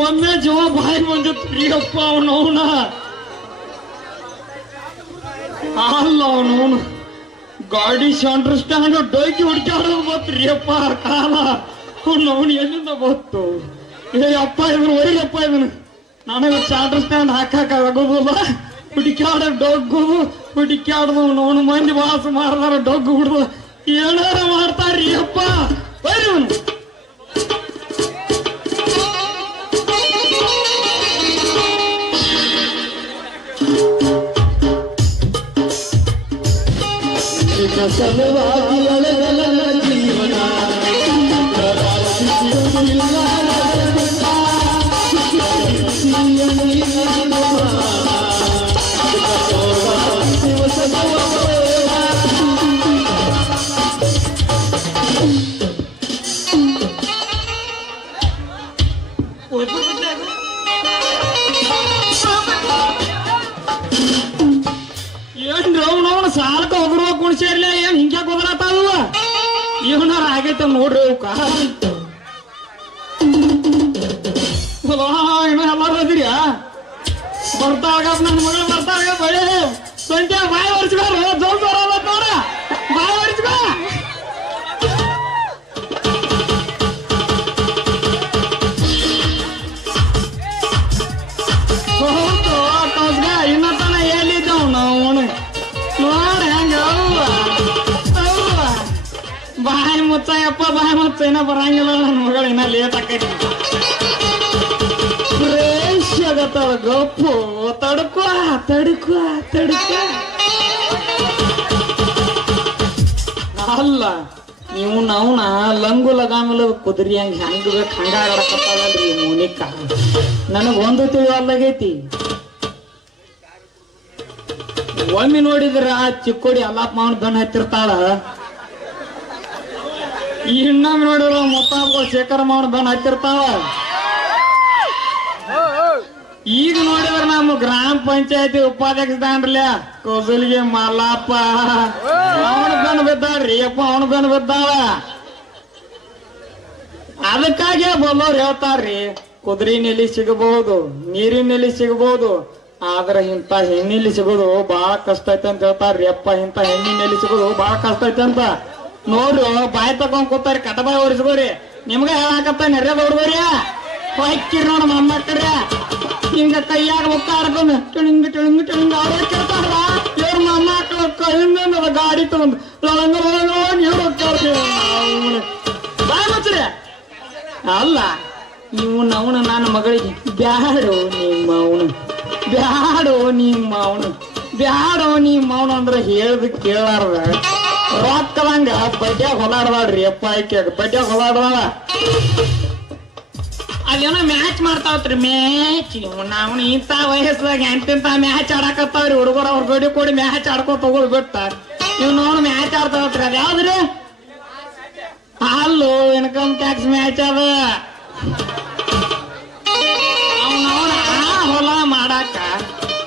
ಒಮ್ಮೆ ಜೋ ಬಾಯಿ ಬಂದಿತ್ತು ಅಪ್ಪ ಅವನವನ ಅಲ್ಲ ಅವನವನು ಗಾಡಿ ಸೆಂಟ್ರ್ ಸ್ಟ್ಯಾಂಡ್ ಡೈಕಿ ಹುಡ್ಕಾಡೋದು ಬತ್ರಿ ಅಪ್ಪ ಕಾಲ ಅವನವನು ಎಲ್ಲಿಂದ ಬತ್ತು ಏ ಅಪ್ಪ ಇದನ್ನು ಒಯ್ಯಪ್ಪ ಇದನ್ನು ನನಗೆ ಸೆಂಟ್ರ್ ಸ್ಟ್ಯಾಂಡ್ ಹಾಕಾಗೋದಿಲ್ಲ ಹುಡುಕ್ಯಾಡ ಡೊಗ್ಗುದು ಹುಡುಕ್ಯಾಡ್ದು ಅವನು ಮಂದಿ ವಾಸ ಮಾಡ್ದಾರ ಡೊಗ್ಗು ಹುಡ್ದು ಏನಾರ ಮಾಡ್ತಾರ್ರಿ ಅಪ್ಪ ಬರ್ರಿ ಅವನು ಸಲುವಾಗಿ ಅಳೆದಲ ಜೀವನ ಏನ್ರಿ ಅವನವನು ಸಾಲಕ್ಕ ಹೋಗಿರುವ ಕುಣಿಸಿರ್ಲಿ ಏನ್ ಹಿಂಗ್ಯಾಕ ಹೋದ್ರತಾವ ಇವನಾರ ಆಗೈತ ನೋಡ್ರಿ ಅವಕ್ಕ ಇನ್ನು ಎಲ್ಲಾರು ಅದಿರಿ ಬರ್ತಾಗ ನನ್ನ ಮಗಳು ಬರ್ತಾಗ ಬಳಿ ಸಂಜೆ ಬಾಯಿ ಹೊರಿಸ್ಕೊ ಜೋಲ್ ಬರೋದ ನೋಡ ಬಾಯಿ ಹೊರಿಸ್ಕೊ ಇನ್ನ ತನ ಎಲ್ಲಿದ್ದವ್ ನಾವು ನೋಡ ಹೆಂಗ ಬಾಯಿ ಮುಚ್ಚಯಪ್ಪ ಬಾಯಿ ಮುಚ್ಚ ಇನ್ನ ಬರಂಗಿಲ್ಲ ನನ್ನ ಮಗಳು ಇನ್ನ ಲೇಟ್ ಆಕೈತಿ ಫ್ರೆಶ್ ಆಗತ್ತಾಳ ಗಪ್ಪು ತಡ್ಕೋ ತಡ್ಕೋ ತಡ್ಕೋ ಅಲ್ಲ ನೀವು ನಾವ್ನ ಲಂಗು ಲಗಾಮಲ ಕುದುರಿ ಹಂಗ ಹೆಂಗ್ ಬೇಕು ಹಂಗ ಆಡಕತ್ತಾಳಲ್ರಿ ಮೋನಿಕ ನನಗ್ ಒಂದು ತಿಳಿವಲ್ಲಾಗೈತಿ ಒಮ್ಮೆ ನೋಡಿದ್ರ ಆ ಚಿಕ್ಕೋಡಿ ಅಲ್ಲಾಪ್ ಮಾವನ್ ಬೆನ್ ಹತ್ತಿರ್ತಾಳ ಇನ್ನೊಮ್ಮೆ ನೋಡಿದ್ರ ಮುತ್ತಾಪ್ಗಳು ಶೇಖರ ಮಾವನ್ ಬೆನ್ ಹತ್ತಿರ್ತಾಳ ಈಗ ನೋಡಿದ್ರ ನಮ್ಮ ಗ್ರಾಮ ಪಂಚಾಯತಿ ಉಪಾಧ್ಯಕ್ಷ ದಾನ್ರಲ್ಲ ಕೋಸಲಿಗೆ ಮಲ್ಲಪ್ಪ ಅವನ ಬೆನ್ ಬಿದ್ದಾಳ್ರಿ ಅಪ್ಪ ಅವನ ಬೆನ್ ಬಿದ್ದಾಳ ಅದಕ್ಕಾಗಿ ಬಲ್ಲೋರು ಹೇಳ್ತಾರ್ರಿ ಕುದುರಿನಲ್ಲಿ ಸಿಗಬಹುದು ನೀರಿನಲ್ಲಿ ಸಿಗಬಹುದು ಆದ್ರ ಇಂತ ಹೆಣ್ಣಿನಲ್ಲಿ ಸಿಗೋದು ಬಹಳ ಕಷ್ಟ ಐತೆ ಅಂತ ಹೇಳ್ತಾರ್ರಿ ಅಪ್ಪ ಇಂತ ಹೆಣ್ಣಿನಲ್ಲಿ ಸಿಗೋದು ಬಹಳ ಕಷ್ಟ ಐತೆ ಅಂತ ನೋಡ್ರಿ ಬಾಯಿ ತಕೊಂಡ್ ಕೂತಾರಿ ಕಟಬಾಯಿ ಹೊರಿಸ್ಕೋರಿ ನಿಮ್ಗ ಹೇಳಾಕತ್ತ ನೆರೆ ದೊಡ್ಡೋರಿ ಹೊಕ್ಕಿರಿ ನೋಡ ಮೊಮ್ಮಕ್ಕಳ್ರ ಹಿಂಗ ಕೈಯಾಗ ಮುಕ್ಕ ಆಡ್ಕೊಂಡು ಟಿಳಿಂಗ್ ಟಿಳಿಂಗ್ ಟಿಳಿಂಗ್ ಅವ್ರ ಕೇಳ್ತಾರ ಇವ್ರ ಮೊಮ್ಮಕ್ಕಳು ಕೈಯಿಂದ ಗಾಡಿ ತಗೊಂಡು ಲಳಂಗ ಲಳಂಗ ನೀರು ಹೋಗ್ತಾರ ಬಾಯ್ ಮುಚ್ಚ್ರಿ ಅಲ್ಲ ನೀವು ಅವನು ನನ್ನ ಮಗಳಿಗೆ ಬ್ಯಾಡೋ ನಿಮ್ಮ ಅವನು ಬ್ಯಾಡೋ ನಿಮ್ಮ ಅವನು ಬ್ಯಾಡೋ ನಿಮ್ಮ ಅವನು ಅಂದ್ರೆ ಹೇಳ್ದು ಕೇಳಾರ್ದ ರೊಕ್ಕದಂಗ ಬಡ್ಯಾಗ ಹೊಲಾಡ್ದಾಳ್ರಿ ಅಪ್ಪ ಆಯ್ಕೆ ಬಡ್ಯಾಗ ಹೊಲಾಡ್ದಾಳ ಅದೇನೋ ಮ್ಯಾಚ್ ಮಾಡ್ತಾವತ್ರಿ ಮ್ಯಾಚ್ ನಾವು ಇಂಥ ವಯಸ್ಸಾಗ ಎಂತೆಂತ ಮ್ಯಾಚ್ ಆಡಕತ್ತಾವ್ರಿ ಹುಡುಗರು ಅವ್ರ ಗಡಿ ಕೊಡಿ ಮ್ಯಾಚ್ ಆಡ್ಕೊ ತಗೋದ್ ಬಿಟ್ಟ ಇವ್ ನೋಡ್ ಮ್ಯಾಚ್ ಆಡ್ತಾವತ್ರಿ ಅದ ಯಾವ್ದ್ರಿ ಅಲ್ಲೋ ಇನ್ಕಮ್ ಟ್ಯಾಕ್ಸ್ ಮ್ಯಾಚ್ ಅದ ಹೊಲ ಮಾಡಾಕ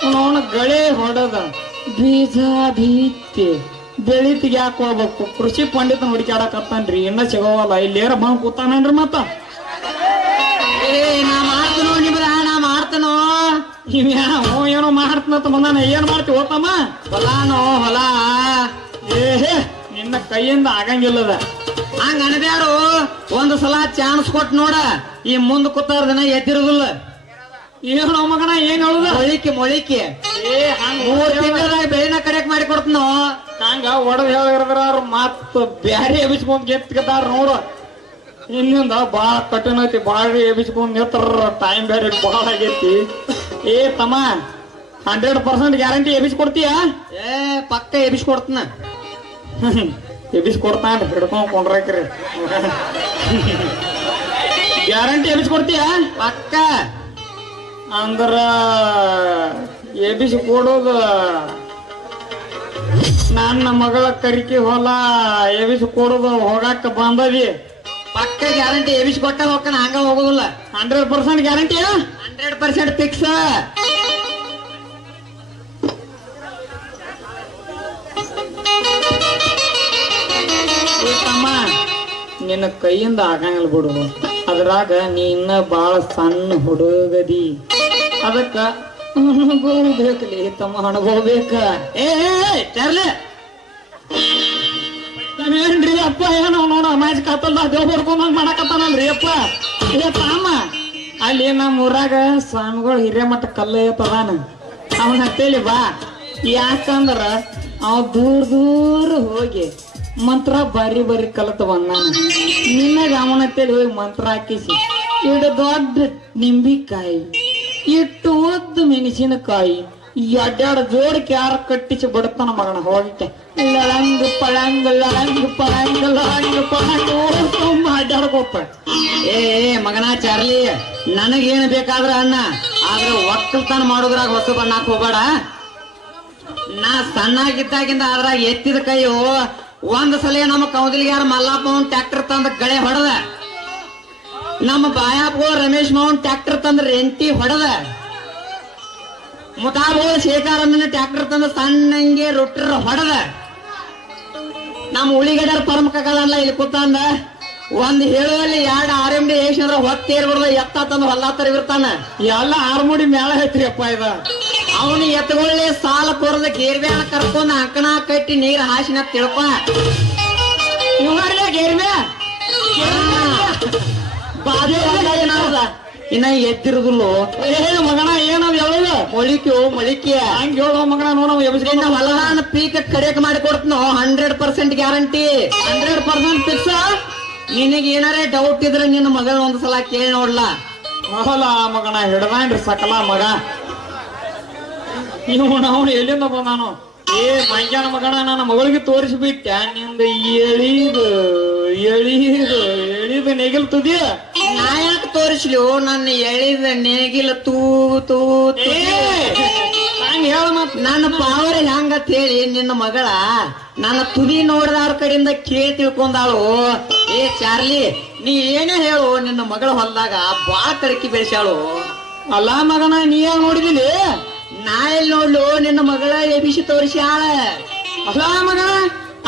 ಅವನ ಗಳೆ ಹೊಡದ ಬೀಜ ಬೀತಿ ಬೆಳಿತಿಗೆ ಯಾಕೆ ಹೋಗ್ಬೇಕು ಕೃಷಿ ಪಂಡಿತನ ಹುಡುಕಾಡಕತ್ತಾನ್ರಿ ಇನ್ನ ಸಿಗೋವಲ್ಲ ಇಲ್ಲೇರ ಬಂದ್ ಕೂತಾನನ್ರಿ ಮತ್ತ ನಾ ಮಾಡ್ತನೋ ನಿಮ್ದ ನಾ ಮಾಡ್ತನೋ ಏನೋ ಮಾಡ್ತನಂತ ಬಂದಾನ ಏನ್ ಮಾಡ್ತೀವಿ ಹೋತಮ್ಮ ಹೊಲಾನೋ ಹೊಲ ನಿನ್ನ ಕೈಯಿಂದ ಆಗಂಗಿಲ್ಲದ ಹಂಗ ಅನಬ್ಯಾರು ಒಂದು ಸಲ ಚಾನ್ಸ್ ಕೊಟ್ಟು ನೋಡ ಈ ಮುಂದ್ ಕೂತಾರ ದಿನ ಎದ್ದಿರೋದಿಲ್ಲ ಏನೋ ಮಗನ ಏನ್ ಹೇಳುದ ಮೊಳಿಕೆ ಏ ಹಂಗ 3 ತಿಂಗಳದಾಗ ಬೆಳಿನ ಕಡೆಕ್ ಮಾಡಿ ಕೊಡ್ತನೋ. ಹಂಗ ಒಡದ್ ಹೇಳಿದ್ರ ಅವ್ರು ಮತ್ತ ಬ್ಯಾರೆ ಎಬಿಸ್ಕೊಂಡ್ ಗೆತ್ಕತಾರ ನೋಡು. ಇನ್ನೊಂದ ಬಾಳ ಕಠಿಣ ಐತಿ, ಬಾಳ ಎಬಿಸ್ಕೊಂಡ್ ಗೆತ್ತಾರ. ಟೈಮ್ ಬೇರೆ ಬಾಳ ಆಗೈತಿ. ಏ ತಮ್ಮ 100% ಗ್ಯಾರಂಟಿ ಎಬಿಸ್ಕೊಡ್ತೀಯ? ಏ ಪಕ್ಕ ಎಬಿಸ್ಕೊಡ್ತನ. ಎಬಿಸ್ಕೊಡ್ತಾನ ಹಿಡ್ಕೊಂಡ್ ಕೊಂಡ್ರಾಕ್ರಿ. ಗ್ಯಾರಂಟಿ ಎಬಿಸ್ಕೊಡ್ತೀಯ? ಪಕ್ಕ. ಅಂದ್ರ ಎಬಿಸಿ ಕೊಡೋದು ನನ್ನ ಮಗಳ ಕರಿಕೆ ಹೊಲ ಎಬಿಸಿ ಕೊಡೋದು ಹೋಗಾಕ ಬಂದದಿ. ಪಕ್ಕ ಗ್ಯಾರಂಟಿ ಎಬಿಸಿ ಕೊಟ್ಟ ಹೋಗ್ತಾನ, ಹಂಗ ಹೋಗುದಿಲ್ಲ. 100% ಗ್ಯಾರಂಟಿ? 100% ಫಿಕ್ಸ್. ತಮ್ಮ ನಿನ್ನ ಕೈಯಿಂದ ಆಗಂಗಿಲ್ಲ ಬಿಡು. ಅದ್ರಾಗ ನೀ ಇನ್ನ ಬಾಳ ಸಣ್ಣ ಹುಡುಗದಿ. ಅದಕ್ಕ ಅನುಭವ ಬೇಕಲಿ ತಮ್ಮ, ಅನುಭವ ಬೇಕ. ಚರ್ಲೆ ಏನ್ರಿ ಅಪ್ಪ ಏನೋ ನೋಡ ಮ್ಯಾಚ್ ಕಾತಲ್ದ ದೇವ್ ಬರ್ಕೊಂಡ್ ಮಾಡಕತ್ತಾನಲ್ರಿ ಅಪ್ಪ. ಏ ತಮ್ಮ ಅಲ್ಲಿ ನಮ್ಮ ಊರಾಗ ಸ್ವಾಮಿಗಳು ಹಿರೇಮಠ ಕಲ್ಲ ಐತದಾನ, ಅವನ ಹತ್ತೇಲಿ ಬಾ. ಯಾಕಂದ್ರ ಅವ್ ದೂರ ಹೋಗಿ ಮಂತ್ರ ಬಾರಿ ಕಲತ ಬಂದಾನ. ನಿನ್ನಾಗ ಅವನ ಹತ್ತೇಲಿ ಹೋಗಿ ಮಂತ್ರ ಹಾಕಿಸಿ ಇಡು ದೊಡ್ಡ ನಿಂಬಿಕಾಯಿ, ಇಟ್ಟು ಉದ್ದ ಮೆಣಸಿನಕಾಯಿ, ಎರಡೆರಡು ಜೋಡಿ ಕ್ಯಾರ ಕಟ್ಟಿಸಿ ಬಿಡ್ತಾನ ಮಗನ. ಹೋಗಿಕ್ಕೆ ಲಳಂಗ್ ಪಳಂಗ್ ಲಳಂಗ್ ಪಳಂಗ್ ಲಳಂಗ್ ಪಳಂಗ್ ಅಡ್ಡಾಡ್ಕೋತ. ಏ ಮಗನ ಚಾರ್ಲಿ, ನನಗೇನು ಬೇಕಾದ್ರ ಅಣ್ಣ, ಆದ್ರೆ ಒಕ್ಕಲ್ತನ ಮಾಡೋದ್ರಾಗ ಹೊಸ ಬಣ್ಣಾಕ್ ಹೋಗ್ಬೇಡ. ನಾ ಸಣ್ಣಾಗಿದ್ದಾಗಿಂದ ಅದ್ರಾಗ ಎತ್ತಿದ ಕೈಯು ಒಂದ್ ಸಲ ನಮ್ಮ ಕೌದಲಿಗಾರ ಮಲ್ಲಪ್ಪ ಅವನ್ ಟ್ಯಾಕ್ಟರ್ ತಂದ ಗಳೆ ಹೊಡೆದ, ನಮ್ಮ ಬಾಯಪ್ಪ ರಮೇಶ್ ಮಾವನ್ ಟ್ಯಾಕ್ಟರ್ ತಂದ ರೆಂಟಿ ಹೊಡೆದ, ಮುತಾಬೋಳ ಶೇಖರಮ್ಮನ ಟ್ಯಾಕ್ಟರ್ ತಂದ ಸಣ್ಣಂಗೆ ರೊಟ್ರ ಹೊಡೆದ, ನಮ್ಮ ಉಳಿಗಡರ್ ಪರಮಕಲ್ಲ ಇಲ್ಲಿ ಕೂತಂದ ಒಂದ್ ಹೇಳುವಲ್ಲಿ 2 RMD ಏಷ್ಣಂದ್ರ ಹೊತ್ತೇರ್ಬಿಡ್ದ ಎತ್ತ ತಂದು ಹೊಲ್ಲ ತರವಿರ್ತಾನ. ಎಲ್ಲ ಆರ್ಮುಡಿ ಮ್ಯಾಲ ಐತ್ರಿ ಅಪ್ಪ ಇದ. ಅವನು ಎತ್ತಗೊಳ್ಳಿ ಸಾಲ ಕೊರದ ಗೇರ್ಬ್ಯಾನ ಕರ್ಕೊಂಡ್ ಅಂಕಣ ಕಟ್ಟಿ ನೀರ್ ಹಾಸಿನ ತಿಳ್ಕೊ. ಗೇರ್ಬ್ಯಾ ಇನ್ನ ಎದ್ದಿರುದಿಲ್ಲ. ಏ ಮಗನ ಏನದ ಹೇಳುದ? ಮೊಳಿಕೆ ಹಂಗ ಹೇಳೋ ಮಗನ ನೋಡ ಎಬ್ಸ್ಕೊಂಡ ಹೊಲದಾನ ಪೀಕ ಕಡಿಯಕ್ ಮಾಡಿ ಕೊಡ್ತನೋ. 100% ಗ್ಯಾರಂಟಿ, 100% ಫಿಕ್ಸ್. ನಿನಗೆ ಏನಾರೇ ಡೌಟ್ ಇದ್ರೆ ನಿನ್ನ ಮಗಳ ಒಂದ್ಸಲ ಕೇಳಿ ನೋಡ್ಲ. ಅಲ್ಲ ಮಗನ ಹಿಡ್ದಾನ್ರಿ ಸಕಲ ಮಗ. ಅವನು ಎಲ್ಲಿಂದ ಬಂದಾನು? ಏ ಮಂಜಾನ ಮಗನ, ನನ್ನ ಮಗಳಿಗೆ ತೋರಿಸ್ಬಿಟ್ಟ ನಿಂದ ಎಳಿದು ನೆಗಿಲ್ ತುದಿಯ. ನಾ ಯಾಕೆ ತೋರಿಸ್ಲಿ ನನ್ನ ಎಳಿದ ನೇಗಿಲ ತೂ ಹಂಗ ಹೇಳ. ಮತ್ ನನ್ನ ಪಾವರ್ ಹೆಂಗತ್ ಹೇಳಿ ನಿನ್ನ ಮಗಳ ನನ್ನ ತುದಿ ನೋಡಿದವ್ರ ಕಡೆಯಿಂದ ಕೇಳಿ ತಿಳ್ಕೊಂಡಾಳು. ಏ ಚಾರ್ಲಿ, ನೀ ಏನೇ ಹೇಳು, ನಿನ್ನ ಮಗಳ ಹೊಲ್ದಾಗ ಬಾಳ ಕಡಕಿ ಬೆಳೆಸಾಳು. ಅಲ್ಲ ಮಗನ, ನೀ ಯಾವಾಗ ನೋಡಿದಿಲ್ಲ? ನಾ ಎಲ್ಲಿ ನೋಡ್ಲು, ನಿನ್ನ ಮಗಳ ಎಬಿಸಿ ತೋರಿಸ್ಯಾಳ. ಅಲ್ಲ ಮಗನ,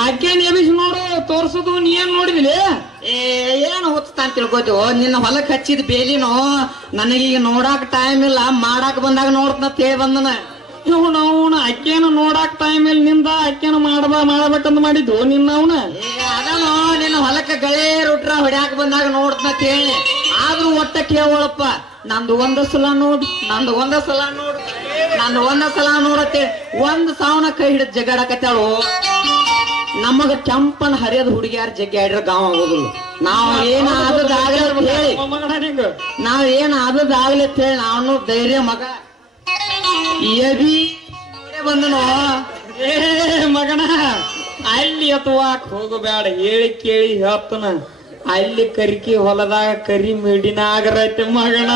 ಅಕ್ಕೇನ್ ಎಬಿಸಿ ನೋಡು ತೋರ್ಸುದು ನೀ ಏನ್ ನೋಡಿದಿಲ್ಲ? ಏನು ಹುಚ್ತಾನ್ ತಿಳ್ಕೋತೀವೋ, ನಿನ್ನ ಹೊಲಕ್ ಹಚ್ಚಿದ ಬೇಲಿನೋ ನನಗೀಗ ನೋಡಾಕ ಟೈಮ್ ಇಲ್ಲ, ಮಾಡಾಕ ಬಂದಾಗ ನೋಡ್ತಂತ ಹೇಳಿ ಬಂದನ. ಅವನ ಅಕ್ಕೇನು ನೋಡಾಕ ಟೈಮ್ ಇಲ್ಲ ನಿಂದ, ಅಕ್ಕೇನು ಮಾಡಬೇಕಂತ ಮಾಡಿದ್ದು ನಿನ್ನ ಅವನ. ಅದನೋ ನಿನ್ನ ಹೊಲಕ್ಕ ಗಳೆ ರುಟ್ರ ಹೊಡ್ಯಾಕ ಬಂದಾಗ ನೋಡ್ತಂತ ಹೇಳಿ. ಆದ್ರೂ ಒಟ್ಟ ಕೇಳಪ್ಪ, ನಂದು ಒಂದ ಸಲ ನೋಡು, ನಂದು ಒಂದ ಸಲ ನೋಡು, ನಂದು ಒಂದ ಸಲ ನೋಡತ್ತೆ. ಒಂದ್ ಸಾವನ ಕೈ ಹಿಡಿದ್ ಜಗಾಡಕತ್ತಾಳು. ನಮಗ ಕೆಂಪನ ಹರಿಯದ ಹುಡುಗಿಯಾರ ಜಗ್ಗಿ ಆಡ್ರ ಗಾಂವ್ ಆಗೋದಿಲ್ಲ. ನಾವ್ ಏನ್ ಆದದಾಗ್ಲಿ ಹೇಳಿ, ನಾವ್ ಏನ್ ಆದದಾಗ್ಲಿ ಅಂತ ಹೇಳಿ ನಾನು ಧೈರ್ಯ ಮಗ ಎಬಿ ಬಂದನೋ. ಏ ಮಗನ, ಅಲ್ಲಿ ಎತ್ತುವಾಕ್ ಹೋಗಬೇಡ, ಹೇಳಿ ಕೇಳಿ ಹೇಳ್ತನ. ಅಲ್ಲಿ ಕರಿಕಿ ಹೊಲದಾಗ ಕರಿ ಮಿಡಿನಾಗರೈತಿ ಮಗನ.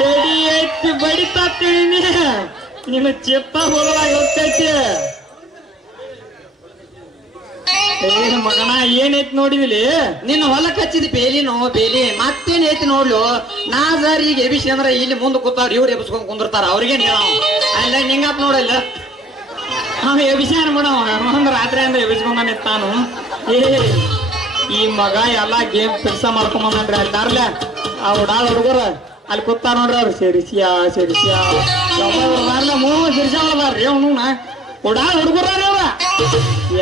ಕಡಿ ಐತಿ ಬಡಿತಾ ತಿಳಿನಿ, ನಿನ್ನ ಚಿತ್ತ ಹೊಲದಾಗ ಹೋಗ್ತೈತಿ. ಏ ಮಗನ, ಏನೈತಿ ನೋಡಿದಿಲಿ? ನಿನ್ನ ಹೊಲಕ್ ಹಚ್ಚಿದ ಬೇಲಿನೋ ಬೇಲಿ, ಮತ್ತೇನ್ ಐತಿ ನೋಡ್ಲು. ನಾ ಸರ್ ಈಗ ಎಬಿಸಿ ಅಂದ್ರ ಇಲ್ಲಿ ಮುಂದೆ ಕೂತಾರ, ಇವ್ರು ಎಬ್ಸ್ಕೊಂಡ್ ಕುಂದಿರ್ತಾರ. ಅವ್ರಿಗೇನ್ ಹೇಳ ಅಲ್ಲ ನಿಂಗಪ್ಪ ನೋಡಲ್ಲ. ಎಬಿಸಾನ ಮೇಡಮ್ ಒಂದ್ ರಾತ್ರಿ ಅಂದ ಎಬಿಸ್ಕೊಂಡ ನಿಂತಾನು. ಈ ಮಗ ಎಲ್ಲಾ ಗೇಮ್ ಫಿಕ್ಸ ಮಾಡ್ಕೊಂಬಂದ್ರಿ. ಅಲ್ಲಿ ದಾರ್ಲೆ ಆ ಉಡಾಳ ಹುಡುಗರು ಅಲ್ಲಿ ಕೂತಾರ ನೋಡ್ರಿ. ಅವ್ರು ಸೇರಿಸಿಯಾ ಸೇರಿಸ್ಯಾಳ್ರಿ ಅವನು ಉಡಾಳ ಹುಡುಗರ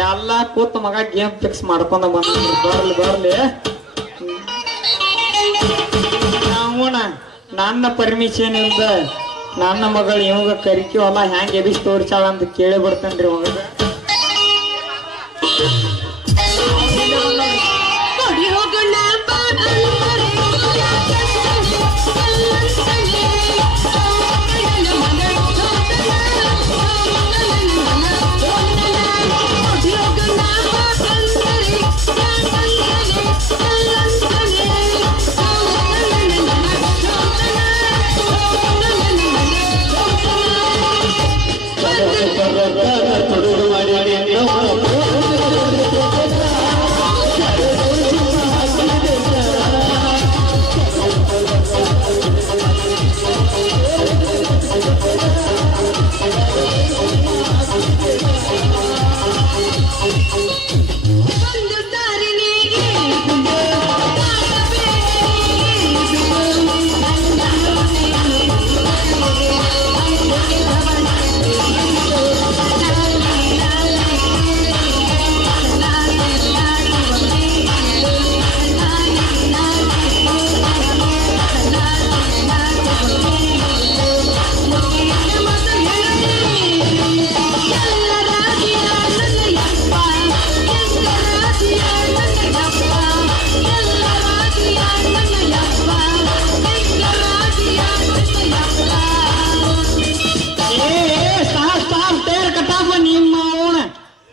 ಎಲ್ಲಾ ಕೂತ್ ಮಗ ಗೇಮ್ ಫಿಕ್ಸ್ ಮಾಡ್ಕೊಂಡ ಬರ್ಲಿ ನನ್ನ ಪರ್ಮಿಷನ್ ಇಲ್ದ ನನ್ನ ಮಗಳು ಇವಾಗ ಕರಿಕಿ ಹೊಲ ಹ್ಯಾಂಗ ಎಬಿಸ್ ತೋರ್ಸಾಳ ಅಂತ ಕೇಳಿ ಬಿಡ್ತೇನ್ರಿ ಮಗ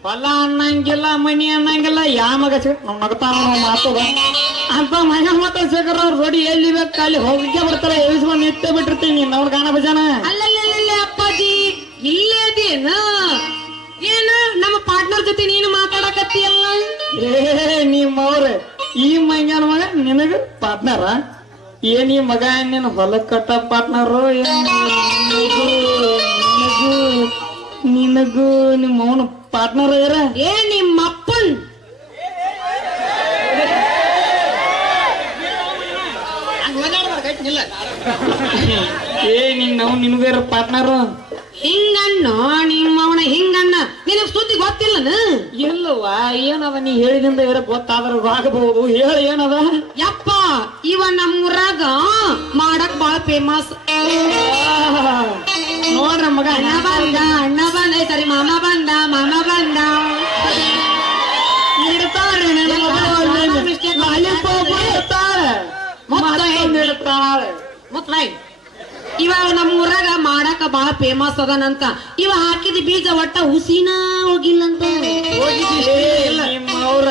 ಹೊಲ ಅನ್ನಂಗಿಲ್ಲ ಮನಿ ಅನ್ನಂಗಿಲ್ಲ ಯಾ ಮಗ ನಗ್ತಾನ ಮಾತದ ಅಂತ ಮಗ ಮತ್ತ ಸಿಗರ ಅವ್ರ ಜೋಡಿ ಎಲ್ಲಿ ಬೇಕು ಅಲ್ಲಿ ಹೋಗಿಗೆ ಬರ್ತಾರೆ ಎಳಿಸ್ಕೊಂಡು ನಿತ್ಯ ಬಿಟ್ಟಿರ್ತೀನಿ ಅವ್ರ ಗಾನ ಭಜನ ಅಲ್ಲಲ್ಲ ಅಪ್ಪಾಜಿ ಇಲ್ಲೇ ಅದೇನ ಏನ ನಮ್ಮ ಪಾರ್ಟ್ನರ್ ಜೊತೆ ನೀನು ಮಾತಾಡಕತ್ತೀಯಲ್ಲ ನಿಮ್ಮವ್ರ ಈ ಮಂಗ್ಯಾನ ಮಗ ನಿನಗ ಪಾರ್ಟ್ನರ ಏನ್ ಈ ಮಗ ನಿನ್ನ ಹೊಲ ಕಟ್ಟ ಪಾರ್ಟ್ನರು ನಿನಗೂ ನಿಮ್ಮ ಅವನು ಪಾರ್ಟ್ನರ್ ಯಾರ ಏ ನಿಮ್ಮ ಅಪ್ಪನ್ ನಿನಗೇರ ಪಾರ್ಟ್ನರು ಹಿಂಗಣ್ಣು ನಿಮ್ಮವನ ಹಿಂಗಣ್ಣ ನಿನಗ್ ಸುದ್ದಿ ಗೊತ್ತಿಲ್ಲನ ಇಲ್ಲವಾ ಏನದ ನೀ ಹೇಳಿದಿಂದ ಇರ ಗೊತ್ತಾದ್ರ ಆಗಬಹುದು ಹೇಳ ಏನದ ಯಪ್ಪ ಇವ ನಮ್ಮೂರಾಗ ಮಾಡಕ್ ಬಾಳ ಫೇಮಸ್ ನೋಡ್ರ ಮಗ ಅಣ್ಣ ಬಂದ ಸರಿ ಮಾಮ ಬಂದ ಇಡ್ತಾಳೆ ಮುತ್ಲಾಯ್ ಇವ ನಮ್ಮೂರಾಗ ಮಾಡಾಕ ಬಾಳ ಫೇಮಸ್ ಅದನಂತ ಇವ ಹಾಕಿದ ಬೀಜ ಒಟ್ಟ ಹುಸಿನ ಹೋಗಿಲ್ಲಂತ ಅವ್ರ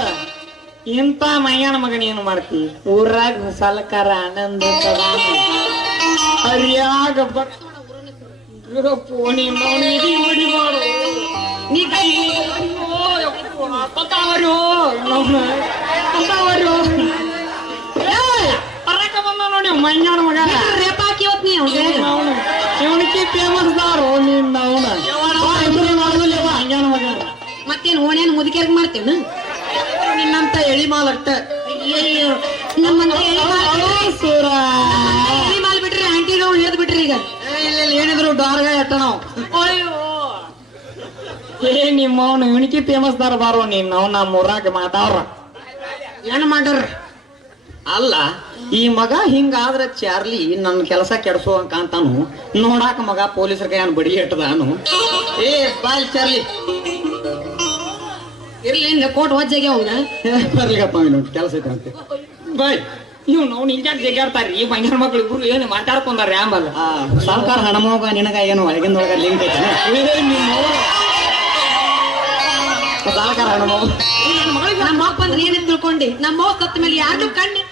ಇಂತ ಮಯ್ಯನ ಮಗನ ಏನು ಮಾಡ್ತಿ ಊರಾಗ ಹೊಸಲಕಾರ ಆನಂದ ಹರಿಯಾಗ ನೋಡಿ ಮಯ್ಯಾನ ಮಗ ರೇಪಾಕಿ ಹೊತ್ ನೀ ಇವನಿಗೆ ಫೇಮಸ್ ದಾರು ನಿನ್ನ ಹಂಗ್ಯಾನ ಮಗ ಮತ್ತೇನ್ ಓಣೇನ್ ಮುದುಕೇರ್ಗ್ ಮಾಡ್ತೇನ ನಿನ್ನಂತ ಎಳಿ ಮಾಲಟ್ಟ ನಮ್ಮಂತ ಎಳಿ ಮಾಲ್ ಬಿಟ್ರಿ ಆಂಟಿಗಳು ಹಿಡಿದ್ ಬಿಟ್ರಿ ಈಗ ಏನಿದ್ರು ಡಾರ್ಗ ಎಟ್ಟ ನಾವು ನಿಮ್ಮ ಅವನು ಇವನಿಗೆ ಫೇಮಸ್ ದಾರ ಬಾರೋ ನೀನ್ ನಾವು ನಮ್ಮ ಊರಾಗ ಮಾತಾವ್ರ ಏನ್ ಮಾಡ್ರ ಅಲ್ಲ ಈ ಮಗ ಹಿಂಗಾದ್ರ ಚಾರ್ಲಿ ನನ್ನ ಕೆಲಸ ಕೆಡ್ಸುವಂಕ ಅಂತಾನು ನೋಡಾಕ ಮಗ ಪೊಲೀಸರ ಕೈ ಬಡಿ ಎಟ್ಟದಾನು ಏ ಬಾಯ್ ಚಾರ್ಲಿ ಇರ್ಲಿ ಕೋಟ್ ಹೊಜ್ಜಾಗೆ ಹೋಗ್ನ ಬರ್ಲಿಗಪ್ಪ ಇನ್ನೊಂದು ಕೆಲಸ ಐತೆ ಅಂತೆ ಬಾಯ್ ಇವ್ ನಾವು ನಿಜಾಗ ಜಗ್ಗಾಡ್ತಾರ್ರಿ ಈ ಬಂಗಾರ ಮಕ್ಳು ಇಬ್ರು ಏನು ಮಾತಾಡ್ಕೊಂಡಾರ ಆಂಬಲ್ಲ ಸರ್ಕಾರ ಹಣಮೋಗ ನಿನಗ ಏನು ಒಳಗಿಂದೊಳಗ ಲಿಂಕ್ ಐತೆ ಸರ್ಕಾರ ಹಣಮೋಗ ನಮ್ಮ ಅಪ್ಪ ಅಂದ್ರೆ ಏನೇನ್ ತಿಳ್ಕೊಂಡಿ ನಮ್ಮ ಅವ್ವ ಸತ್ತ ಮೇಲೆ ಯಾರು ಕಣ್ಣಿ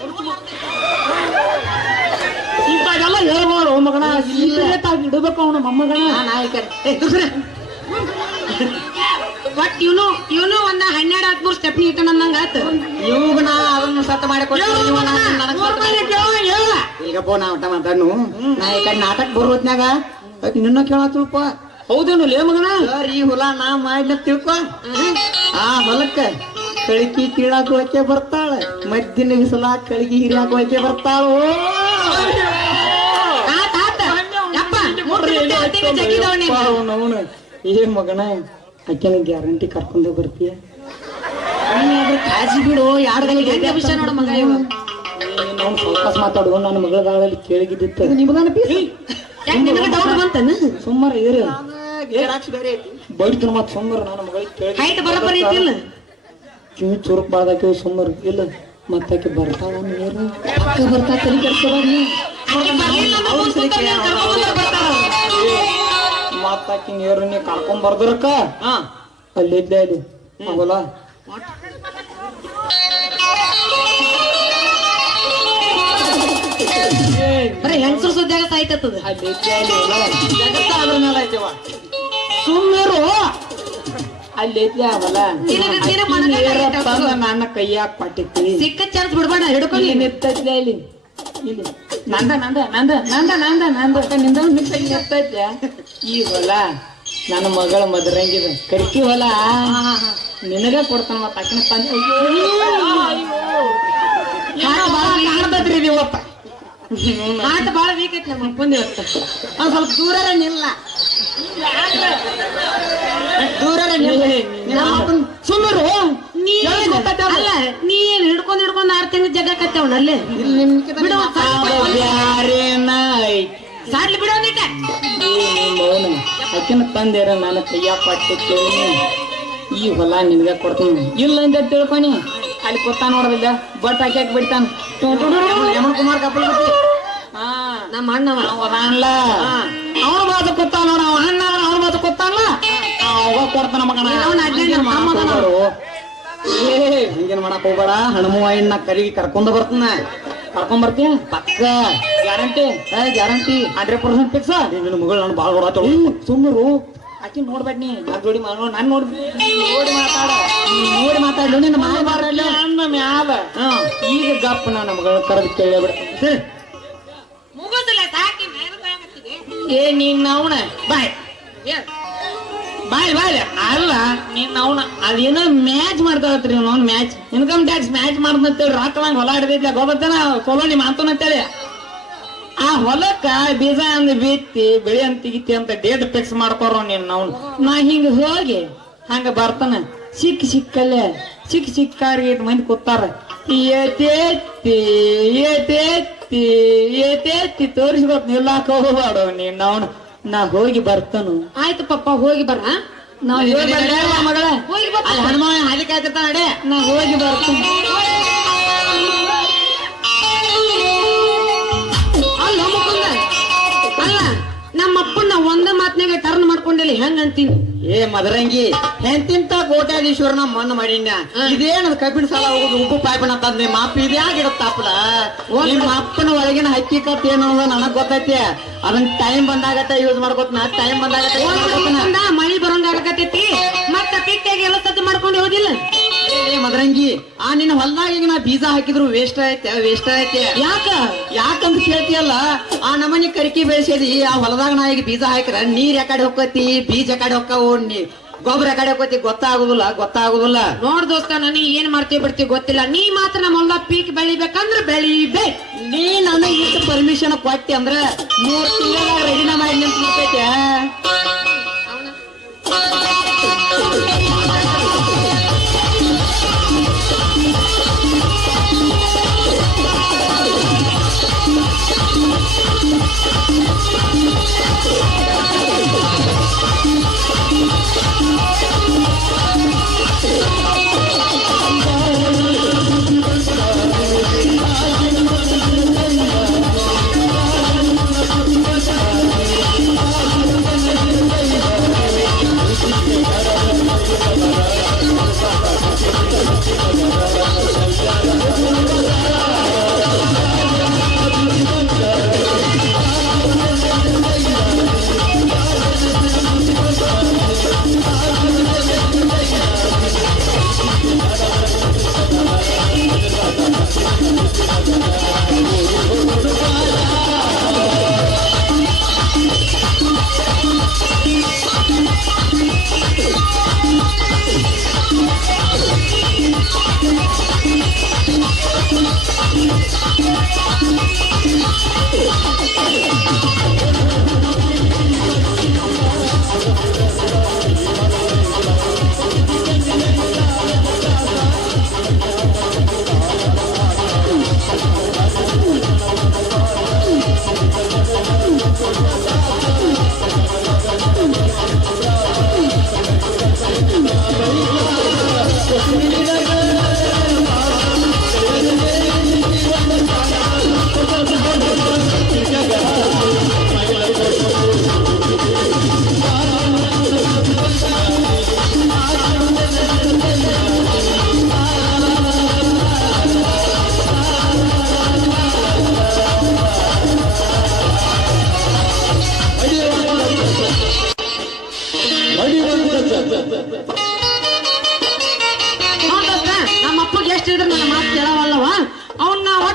ಇಂಥಾಗೆಲ್ಲ ಹೇಳ್ಬೋದು ಮಗನ ಇಡಬೇಕು ಅವನ ಮೊಮ್ಮಗನ ನಾಯಕರ ಬಟ್ ಇವನು ಒಂದ 12-13 ಸ್ಟೆಪ್ನಿ ಇಟ್ಟ ನಂಗ ಆತ ಇವಾಗ ನಾ ಅದನ್ನು ಸತ್ತ ಮಾಡಿ ಈಗಪ್ಪ ನಾ ಊಟ ಮಾತಾಡ್ನು ನಾ ಈ ಕಡೆ ನಾಟಕ ಬರೋತ್ನಾಗ ನಿನ್ನ ಕೇಳತ್ತಲ್ಪ ಹೌದೇನು ಲೇ ಮಗನ ಸರ್ ಈ ಹೊಲ ನಾ ಮಾಡ್ಲ ತಿಳ್ಕೊ ಆ ಹೊಲಕ್ಕ ಕಳಿಕಿ ಕೀಳಾಕೋಕೆ ಬರ್ತಾಳ ಮದ್ದಿನ ಬಿಸಲ ಕಳಿಗೆ ಹಿರಿಯಾಕೋಕೆ ಬರ್ತಾಳು ಅವನು ಏ ಮಗನ ಅಕ್ಕನ ಗ್ಯಾರಂಟಿ ಕರ್ಕೊಂಡ ಬರ್ತೀಯ ಕಾಜಿ ಬಿಡು ಯಾರ ವಿಷಯ ನೋಡ ಮಗ ಇವ ನಾವು ಸಾವಕಾಶ ಮಾತಾಡುವ ನನ್ನ ಮಗಳ ಗಾಳಲ್ಲಿ ಕೇಳಿಗಿದ್ದಿತ್ತು ನಿಮ್ದಾನ ಪೀಸ್ ಯಾಕೆ ನಿನಗೆ ಡೌಟ್ ಬಂತನ ಸುಮ್ಮನೆ ಇರು ಜೆರಾಕ್ಸ್ ಬೇರೆ ಐತಿ ಬೈತು ಮತ್ ಸುಮ್ಮರು ನನ್ನ ಮಗಳಿಗೆ ಕೇಳಿ ಆಯ್ತು ಬರೋಬ್ಬರಿ ಐತಿಲ್ಲ ಕಿವಿ ಚುರುಕ್ ಬಾಳ್ದಾಕಿವ್ ಸುಮ್ಮರು ಇಲ್ಲ ಮತ್ತಾಕೆ ಬರ್ತಾವ ನೀರು ಬರ್ತಾ ತಲೆ ಕೆಡ್ಸ್ಕೊಬಾರ್ದು ಮತ್ತಾಕಿ ನೀರು ನೀ ಕರ್ಕೊಂಡ್ ಬರ್ದ್ರಕ್ಕ ಅಲ್ಲಿದ್ದೆ ಅಲ್ಲಿ ಆಗೋಲ್ಲ ಬರೀ ಹೆಂಗಸರು ಸುದ್ದಿಯಾಗ ಸಾಯ್ತದ ಅಲ್ಲಿದ್ದೆ ಅಲ್ಲಿ ಇಲ್ಲ ಜಗತ್ತ ಅದ್ರ ಮೇಲೆ ಐತಿವ ಸುಮ್ಮರು ಅಲ್ಲಿದ್ದೆ ಅವಲ್ಲ ನೀನು ಮನಗಂಡ ತಂದ ನನ್ನ ಕೈಯಾಗ ಕೊಟ್ಟಿತ್ತಿ ಸಿಕ್ಕ ಚಾನ್ಸ್ ಬಿಡ್ಬೇಡ ಹಿಡ್ಕೊಳ್ಳಿ ಇಲ್ಲಿ ನಿಂತೈತ್ಲೆ ಇಲ್ಲಿ ಇಲ್ಲಿ ನಂದ ನಂದ ನಂದ ನಂದ ನಂದ ನಂದ ನಿಂದ ಮಿಕ್ಸ್ ಆಗಿ ನಿಂತೈತ್ಲೆ ಈ ಹೊಲ ನನ್ನ ಮಗಳ ಮದರಂಗಿದ ಕರ್ಕಿ ಹೊಲ ನಿನಗ ಕೊಡ್ತಾನ ಮತ್ತ ಅಕ್ಕನ ತಂದೆ ಕಾಣ್ತೈತ್ರಿ ನೀವಪ್ಪ ಆಟ ಬಾಳ ವೀಕ್ ಐತಿ ನಮ್ಮ ಅಪ್ಪಂದು ಇವತ್ತು ಒಂದ್ ಸ್ವಲ್ಪ ದೂರ ನಿಲ್ಲ ದೂರ ಸುಮ್ಮರು ನೀ ಅಲ್ಲ ನೀ ಏನ್ ಹಿಡ್ಕೊಂಡ್ 6 ತಿಂಗಳು ಜಗ ಕತ್ತವನ ಅಲ್ಲೇ ಬಿಡು ಸಾಡ್ಲಿ ಬಿಡು ಒಂದಿಟ್ಟ ಮೌನ ಅಕ್ಕಿನ ತಂದೇರ ನನ್ನ ಕೈಯಾಗ ಪಟ್ಟು ಕೇಳಿ ಈ ಹೊಲ ನಿನ್ಗ ಕೊಡ್ತೀನಿ ಇಲ್ಲ ಅಂತ ತಿಳ್ಕೊನಿ ಅಲ್ಲಿ ಕೊತ್ತ ನೋಡೋದಿಲ್ಲ ಬಟ್ ಹಾಕ್ಯಾಕ್ ಬಿಡ್ತಾನ ಯಮನ್ ಕುಮಾರ್ ಕಪಲ್ ಹಾ ನಮ್ಮ ಅಣ್ಣವ ಅವನಲ್ಲ ಅವನ ಮಾತು ಕೊತ್ತ ನೋಡ ಅವ ಅಣ್ಣ ಅವನ ಮಾತು ಕೊತ್ತಾನಲ್ಲ ಅವ ಕೊಡ್ತಾನ ಮಗನ ಹಿಂಗೇನ್ ಮಾಡಕ್ ಹೋಗ್ಬೇಡ ಹನುಮವ್ವನ ಕರಿಗೆ ಕರ್ಕೊಂಡ್ ಬರ್ತಾನ ಕರ್ಕೊಂಡ್ ಬರ್ತೀಯ ಪಕ್ಕ ಗ್ಯಾರಂಟಿ ಗ್ಯಾರಂಟಿ 100% ಫಿಕ್ಸ್ ನಿನ್ನ ಮಗಳು ನಾನು ಬಾಳ ಹೊಡಾತ ಸುಮ್ಮರು ಆಕಿ ನೋಡ್ಬೇಡ ನೀ ನನ್ ಜೋಡಿ ನಾನ್ ನೋಡಿ ಮಾತಾಡ್ಲು ನಿನ್ನ ಮಾಯ ಬಾರಲ್ಲ ಅಂದ ಮ್ಯಾಲ ಈಗ ಗಪ್ಪ ನನ್ನ ಮಗಳ ಕರೆದು ಕೇಳೇ ಬಿಡ್ತೀನಿ ಮುಗಿಸಲ್ಲ ಸಾಕಿ ಏ ನೀನ್ ಅವನ ಬಾಯ್ ಬಾಯ್ ಬಾಯ್ ಅಲ್ಲ ನೀನ್ ಅವನ ಅದೇನೋ ಮ್ಯಾಚ್ ಮಾಡ್ತಾರತ್ರಿ ಅವ್ನ ಮ್ಯಾಚ್ ಇನ್ಕಮ್ ಟ್ಯಾಕ್ಸ್ ಮ್ಯಾಚ್ ಮಾಡ್ದಂತೇಳಿ ರಾಕಂಗ್ ಹೊಲ ಹಿಡಿದಿದ್ಲ ಗೊತ್ತೇನ ಕೊಲೋನಿ ಮಾತಂತೇಳಿ ಆ ಹೊಲಕ್ಕ ಬೀಜ ಅಂದ್ ಬಿತ್ತಿ ಬೆಳಿ ಅಂತ ತೆಗಿತಿ ಅಂತ ಡೇಟ್ ಫಿಕ್ಸ್ ಮಾಡ್ಕೊರ ನೀನ್ ಅವ್ನು ನಾ ಹಿಂಗ ಹೋಗಿ ಹಂಗ ಬರ್ತಾನ ಸಿಕ್ಕಲ್ಲೇ ಸಿಕ್ಕಾರಿಗೆ ಮಂದಿ ಕೂತಾರ ಏತೇತಿ ತೋರಿಸ್ಕೊತ್ ನಿಲ್ಲಾಕ ಹೋಗ್ಬಾಡು ನೀನ್ ಅವ್ನು ನಾ ಹೋಗಿ ಬರ್ತಾನು ಆಯ್ತು ಪಪ್ಪ ಹೋಗಿ ಬರ ನಾವ್ ಮಗಳ ಹೋಗಿ ಬಾ ಅಲ್ಲಿ ಹನುಮವ್ವ ಹಾಲಿ ಕಾಯ್ತಿರ್ತಾನ ನಡೆ ನಾ ಹೋಗಿ ಬರ್ತೀನಿ ಅಲ್ಲ ಮುಕುಂದ ಅಲ್ಲ ನಮ್ಮ ಅಪ್ಪನ ಒಂದ ಮಾತ್ನಾಗ ಟರ್ನ್ ಮಾಡ್ಕೊಂಡಿಲ್ಲ ಹೆಂಗ ಅಂತೀನಿ ಏ ಮದರಂಗಿ ಎಂತಿಂತ ಕೋಟ್ಯಾಧೀಶ್ವರನ ಮಣ್ಣು ಮಾಡಿನ ಇದೇನದು ಕಬ್ಬಿಣ ಸಾಲ ಹೋಗುದು ಉಪ್ಪು ಪಾಯ್ಪಣ ತಂದೆ ಮಾಪ್ ಇದ್ಯಾಗಿಡತ್ತಾಪಲ ನಿಮ್ಮ ಅಪ್ಪನ ಒಳಗಿನ ಹಕ್ಕಿಕತ್ ಏನು ಅನ್ನೋದು ನನಗ್ ಗೊತ್ತೈತಿ ಅದನ್ನ ಟೈಮ್ ಬಂದಾಗತ್ತ ಯೂಸ್ ಮಾಡ್ಕೋತನ ಟೈಮ್ ಬಂದಾಗತ್ತ ಮಳಿ ಬರೋಂಗ ಆಗತೈತಿ ಮತ್ತ ಪಿಟ್ಟಾಗಿ ಎಲ್ಲ ಸದ್ದು ಮಾಡ್ಕೊಂಡು ಹೋದಿಲ್ಲ ಏ ಮದರಂಗಿ ಆ ನಿನ್ನ ಹೊಲ್ದಾಗ ಈಗ ನಾ ಬೀಜ ಹಾಕಿದ್ರು ವೇಸ್ಟ್ ಐತೆ ಯಾಕಂತ ಕೇಳ್ತಿಯಲ್ಲ ಆ ನಮನಿ ಕರಿಕಿ ಬೆಳೆಸಿದಿ ಆ ಹೊಲದಾಗ ನಾ ಈಗ ಬೀಜ ಹಾಕಿರ ನೀರ್ ಯಾಕಡೆ ಹೋಗತಿ ಬೀಜ ಯಾಕಡೆ ಹೋಗ್ತಾವ ಗೊಬ್ಬರ ಯಾಕಡೆ ಹೋಗತಿ ಗೊತ್ತಾಗುದಿಲ್ಲ ನೋಡ್ ದೋಸ್ತ ನನಗೆ ಏನ್ ಮಾಡ್ತೀವಿ ಬಿಡ್ತೀವಿ ಗೊತ್ತಿಲ್ಲ ನೀ ಮಾತ್ರ ನಮ್ಮ ಹೊಲ ಪೀಕ್ ಬೆಳಿಬೇಕಂದ್ರ ಬೆಳಿಬೇಕು ನೀ ನನಗೆ ಇಷ್ಟು ಪರ್ಮಿಷನ್ ಕೊಟ್ಟಿ ಅಂದ್ರ 3 ತಿಂಗಳಾಗ ರೆಡಿನ ಮಾಡಿ ನಿಂತೈತೆ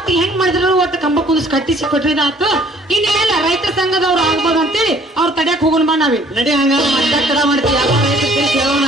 ಒಟ್ಟು ಹೆಂಗ್ ಮಾಡಿದ್ರು ಒಟ್ಟು ಕಂಬ ಕುದಿಸಿ ಕಟ್ಟಿಸಿ ಕೊಟ್ಟಿದಾತು ಇನ್ನೇನಿಲ್ಲ ರೈತರ ಸಂಘದವ್ರು ಆಗ್ಬೋದು ಅಂತೇಳಿ ಅವ್ರು ತಡ್ಯಾಕ್ ಹೋಗೋಣ ಬಾ ನಾವೇ ನಡಿ ಹಂಗ ಮತ್ತೆ ತಡ ಮಾಡ್ತೀವಿ ಯಾವ ರೈತರ ಕೇಳೋಣ